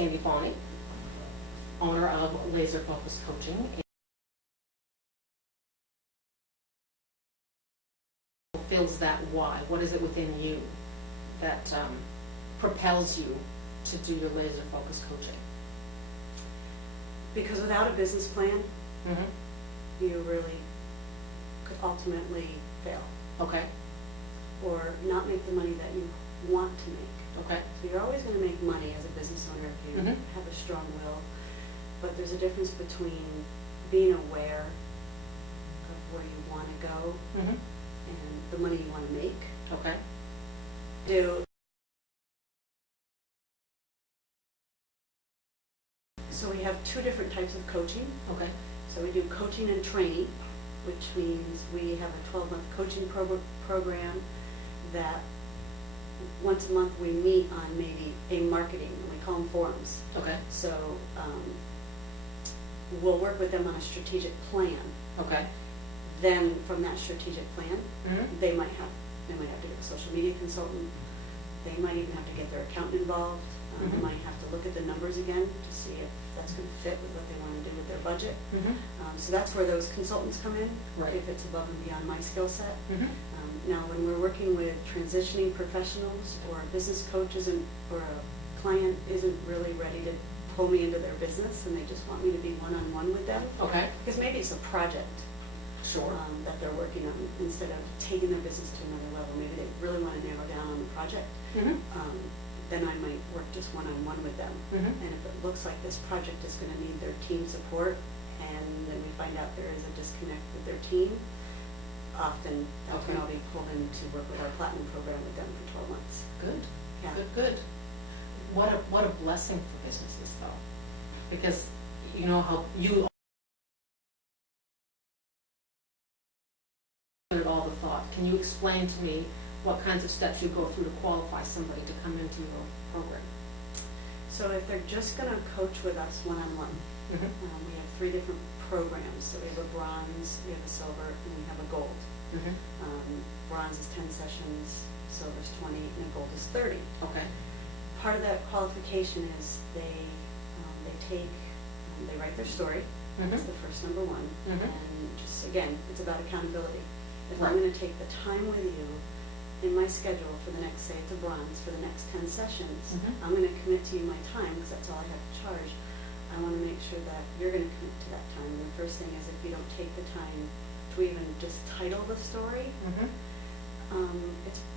Sandy Bonney, owner of Laser Focus Coaching. Fills that why? What is it within you that propels you to do your laser focus coaching? Because without a business plan, you really could ultimately fail. Okay. Or not make the money that you want to make. Okay. So you're always going to make money as a business owner if you have a strong will, but there's a difference between being aware of where you want to go and the money you want to make. Okay. So we have two different types of coaching. Okay. So we do coaching and training, which means we have a 12-month coaching program that once a month we meet on maybe a marketing, and we call them forums. Okay. So we'll work with them on a strategic plan. Okay. Then from that strategic plan, they might have to get a social media consultant. They might even have to get their accountant involved. They might have to look at the numbers again to see if that's going to fit with what they want to do with their budget. So that's where those consultants come in, if it's above and beyond my skill set. Now, when we're working with transitioning professionals or business coaches, or a client isn't really ready to pull me into their business and they just want me to be one-on-one with them. Okay. Because maybe it's a project that they're working on instead of taking their business to another level. Maybe they really want to narrow down on the project. Then I might work just one-on-one with them. And if it looks like this project is going to need their team support, and then we find out there is a disconnect with their team, often that's when I'll be pulled in to work with our platinum program with them for 12 months. Good. Yeah. Good. What a blessing for businesses, though, because you know how you all the thought. Can you explain to me what kinds of steps you go through to qualify somebody to come into your program? So if they're just going to coach with us one-on-one, we have 3 different programs. So we have a bronze, we have a silver, and we have a gold. Bronze is 10 sessions, silver is 20, and gold is 30. Okay. Part of that qualification is they write their story. That's the first number 1. And just, again, it's about accountability. If I'm going to take the time with you in my schedule for the next, say it's a bronze, for the next 10 sessions, I'm going to commit to you my time because that's all I have to charge. I want to make sure that you're going to commit to that time. And the first thing is if you don't take the time to even just title the story,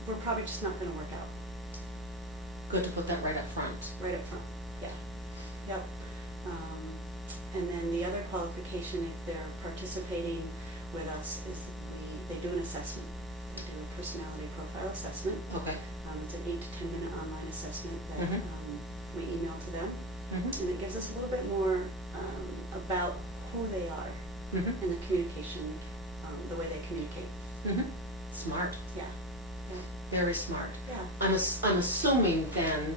we're probably just not going to work out. Good to put that right up front. Right up front, yeah. Yep. And then the other qualification, if they're participating with us, is they do an assessment. They do a personality profile assessment. Okay. It's an 8 to 10 minute online assessment that we email to them. And it gives us a little bit more about who they are and the communication, the way they communicate. Smart. Yeah. Very smart. Yeah. I'm assuming then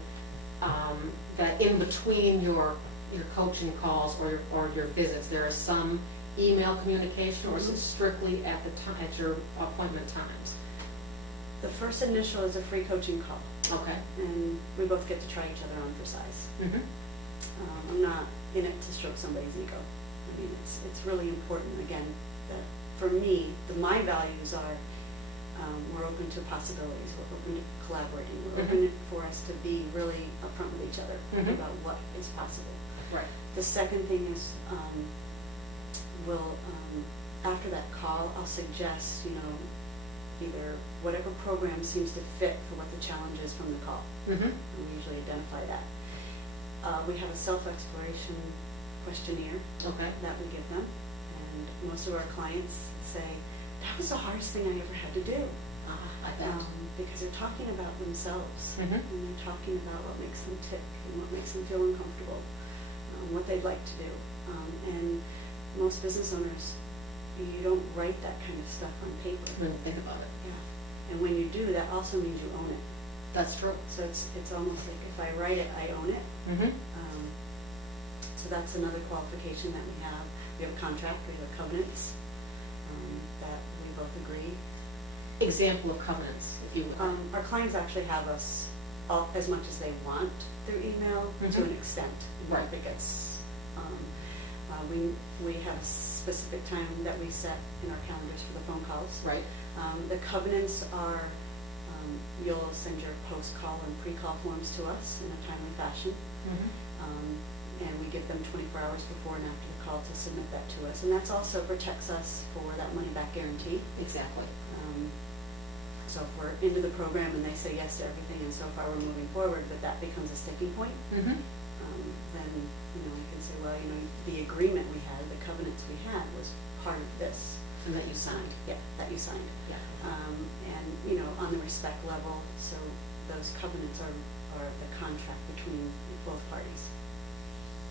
that in between your coaching calls or your visits, there is some email communication, or is it strictly at your appointment times? The first initial is a free coaching call. Okay. And we both get to try each other on for size. I'm not in it to stroke somebody's ego. I mean, it's really important, again, that for me, my values are we're open to possibilities, we're open to collaborating, we're open for us to be really upfront with each other about what is possible. Right. The second thing is after that call, I'll suggest, either whatever program seems to fit for what the challenge is from the call. And we usually identify that. We have a self-exploration questionnaire that we give them, and most of our clients say, that was the hardest thing I ever had to do. Because they're talking about themselves, and they're talking about what makes them tick, and what makes them feel uncomfortable, what they'd like to do. And most business owners, you don't write that kind of stuff on paper. When you think about it. Yeah. And when you do, that also means you own it. That's true. So it's almost like if I write it, I own it. So that's another qualification that we have. We have a contract, we have covenants that we both agree. Example of covenants, if you will. Our clients actually have us as much as they want through email to an extent. Right. If it gets, we have a specific time that we set in our calendars for the phone calls. Right. The covenants are, you'll send your post-call and pre-call forms to us in a timely fashion. And we give them 24 hours before and after the call to submit that to us. And that also protects us for that money-back guarantee. Exactly. So if we're into the program and they say yes to everything and so far we're moving forward, but that becomes a sticking point, then, you know, you can say, well, you know, the agreement we had, the covenants we had was part of this. And that you signed. Yeah, that you signed. Yeah. And, you know, on the respect level, so those covenants are the contract between both parties.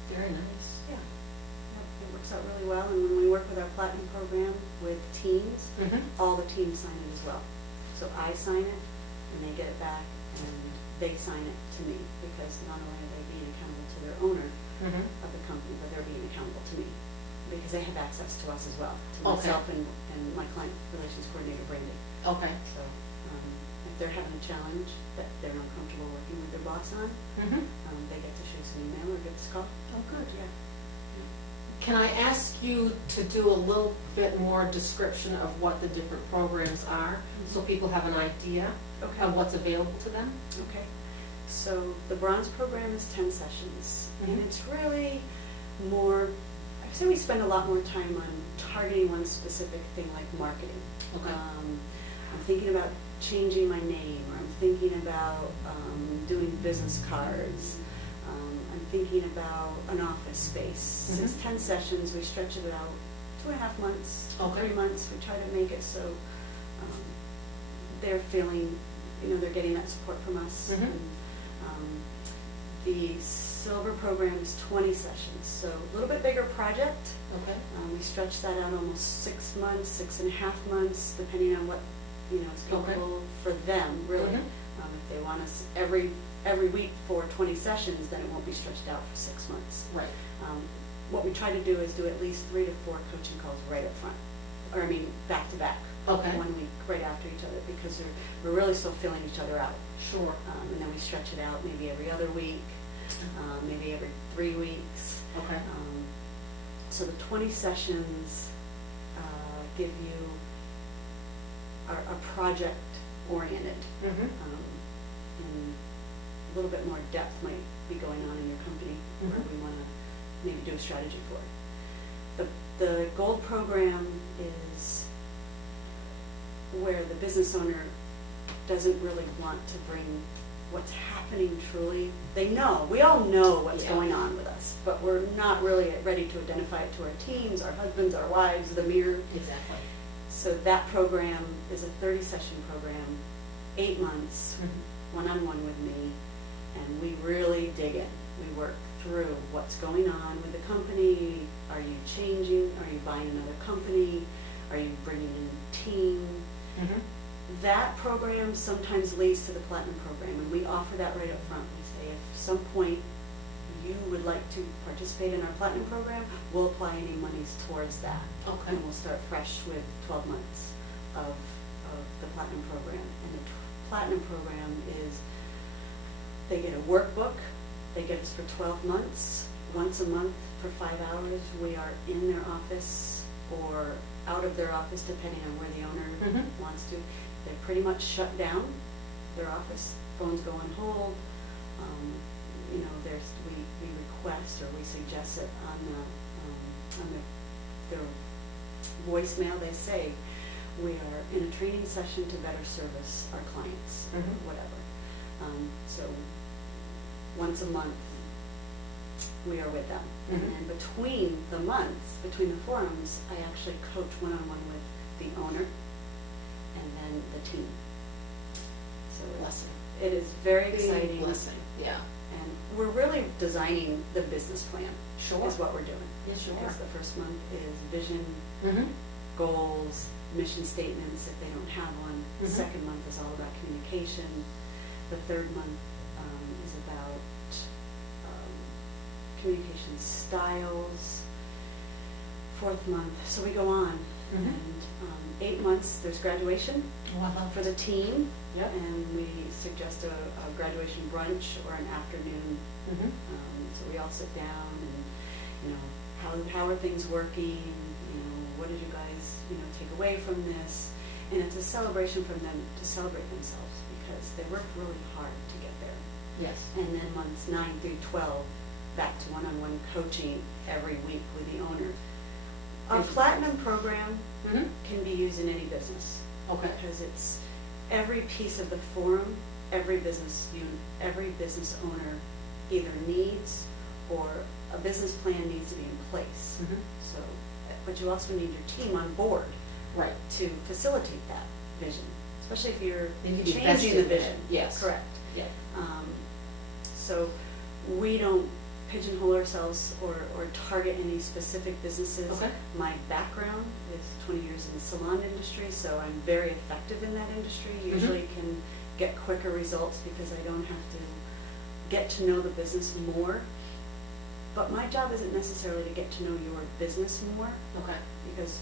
Very nice. Yeah. Yep, it works out really well, and when we work with our platinum program with teams, all the teams sign it as well. So I sign it, and they get it back, and they sign it to me, because not only are they being accountable to their owner of the company, but they're being accountable to me, because they have access to us as well, to myself and my client relations coordinator, Brandy. Okay. So if they're having a challenge that they're not comfortable working with their boss on, they get to shoot us an email or give us a call. Oh, good. Yeah. Can I ask you to do a little bit more description of what the different programs are, so people have an idea Okay. of what's available to them? Okay. So the bronze program is 10 sessions, and it's really more, I would say we spend a lot more time on targeting one specific thing like marketing. Okay. I'm thinking about changing my name, or I'm thinking about doing business cards. I'm thinking about an office space. Since 10 sessions, we stretch it out 2.5 months, 3 months. We try to make it so they're feeling, you know, they're getting that support from us. And, the silver program is 20 sessions, so a little bit bigger project. Okay. We stretch that out almost 6 months, 6.5 months, depending on what, you know, is capable for them, really. If they want us every week for 20 sessions, then it won't be stretched out for 6 months. Right. What we try to do is do at least 3 to 4 coaching calls right up front, or I mean back to back. Okay. 1 week right after each other, because we're really still filling each other out. Sure. And then we stretch it out maybe every other week, maybe every 3 weeks. Okay. So the 20 sessions give you are project oriented. And a little bit more depth might be going on in your company where we want to maybe do a strategy for it. The gold program is where the business owner doesn't really want to bring what's happening truly. They know, we all know what's going on with us, but we're not really ready to identify it to our teams, our husbands, our wives, the mirror. Exactly. So that program is a 30-session program, 8 months, one-on-one with me, and we really dig in. We work through what's going on with the company. Are you changing? Are you buying another company? Are you bringing in a team? That program sometimes leads to the platinum program, and we offer that right up front. We say, if at some point you would like to participate in our platinum program, we'll apply any monies towards that. Okay. And we'll start fresh with 12 months of the platinum program. And the platinum program is, they get a workbook, they get us for 12 months, once a month for 5 hours. We are in their office or out of their office, depending on where the owner wants to. They're pretty much shut down, their office, phones go on hold. You know, we request or we suggest it on their voicemail. They say, we are in a training session to better service our clients, or whatever. So once a month, we are with them. And then between the months, between the forums, I actually coach one-on-one with the owner and then the team. So Blessing. it is very Big exciting. blessing. Yeah. And we're really designing the business plan. Sure. Is what we're doing. Yes, you are. Because the first month is vision, goals, mission statements if they don't have one. The second month is all about communication. The third month is about communication styles. Fourth month, so we go on. And 8 months, there's graduation Wow. for the team, Yep. and we suggest a graduation brunch or an afternoon. Mhm. So we all sit down and, how are things working? What did you guys, take away from this? And it's a celebration for them to celebrate themselves because they worked really hard to get there. Yes. And then months 9 through 12, back to one-on-one coaching every week with the owner. Our Good. platinum program Mhm. can be used in any business. Okay. Because it's every piece of the forum, every business owner either needs or a business plan needs to be in place. Mhm. So, but you also need your team on board Right. to facilitate that vision, especially if you're They need to be changing vested the in it. vision. Yes. Correct. Yeah. So we don't pigeonhole ourselves or target any specific businesses. Okay. My background is 20 years in the salon industry, so I'm very effective in that industry. Usually can get quicker results because I don't have to get to know the business more. But my job isn't necessarily to get to know your business more, Okay. because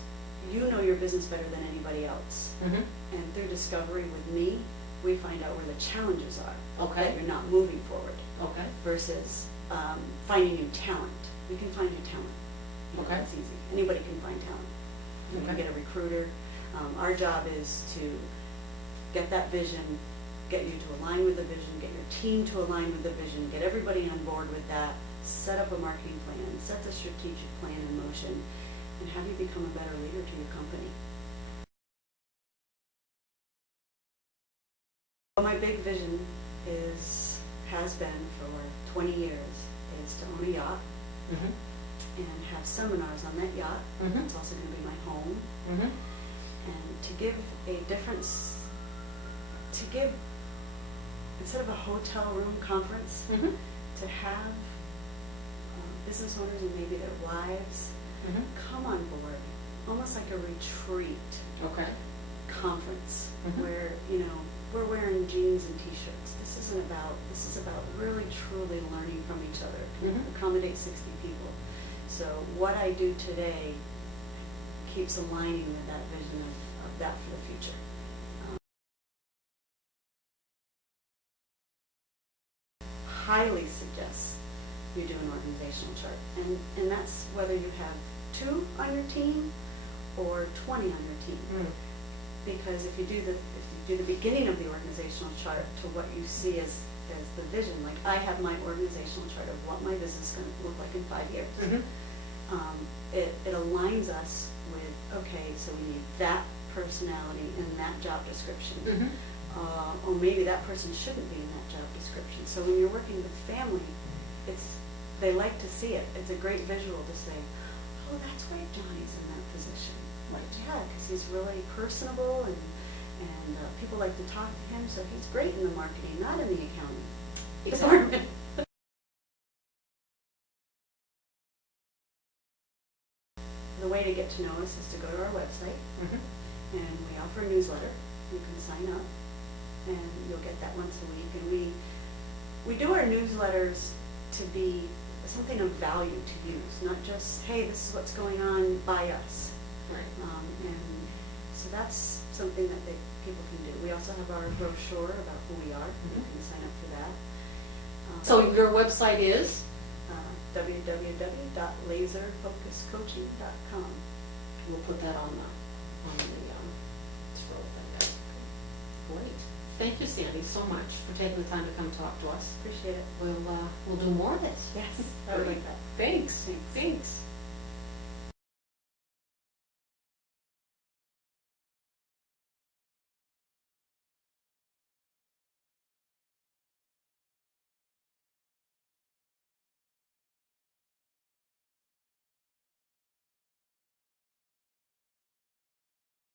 you know your business better than anybody else. Mhm. And through discovery with me, we find out where the challenges are Okay. that you're not moving forward Okay. versus finding new talent. We can find new talent. Okay. That's easy. Anybody can find talent. You can Okay. get a recruiter. Our job is to get that vision, get you to align with the vision, get your team to align with the vision, get everybody on board with that, set up a marketing plan, set the strategic plan in motion, and have you become a better leader to your company. Well, my big vision has been for 20 years is to own a yacht Mhm. and have seminars on that yacht. Mhm. It's also going to be my home. Mhm. And to give a difference, instead of a hotel room conference, Mhm. to have business owners and maybe their wives Mhm. come on board, almost like a retreat Okay. conference Mhm. where, we're wearing jeans and t-shirts. This is about really truly learning from each other. It can Mhm. accommodate 60 people. So what I do today keeps aligning with that vision of that for the future. Highly suggest you do an organizational chart. And that's whether you have 2 on your team or 20 on your team. Mm. Because if you do the beginning of the organizational chart to what you see as the vision, like I have my organizational chart of what my business is going to look like in 5 years. Mhm. It aligns us with, okay, so we need that personality in that job description. Mhm. Or maybe that person shouldn't be in that job description. So when you're working with family, they like to see it. It's a great visual to say, oh, that's why Johnny's in that position. Right. Yeah, because he's really personable and people like to talk to him, so he's great in the marketing, not in the accounting department. The way to get to know us is to go to our website, Mhm. and we offer a newsletter. You can sign up, and you'll get that once a week. And we do our newsletters to be something of value to use, not just, hey, this is what's going on, by us. Right. And so that's something that people can do. We also have our brochure about who we are. You Mhm. can sign up for that. So your website is? www.laserfocuscoaching.com. We'll put that on the scroll thing there. Great. Thank you, Sandy, so much for taking the time to come talk to us. Appreciate it. We'll do more of this. Yes, I would like that. Thanks. Thanks. Thanks.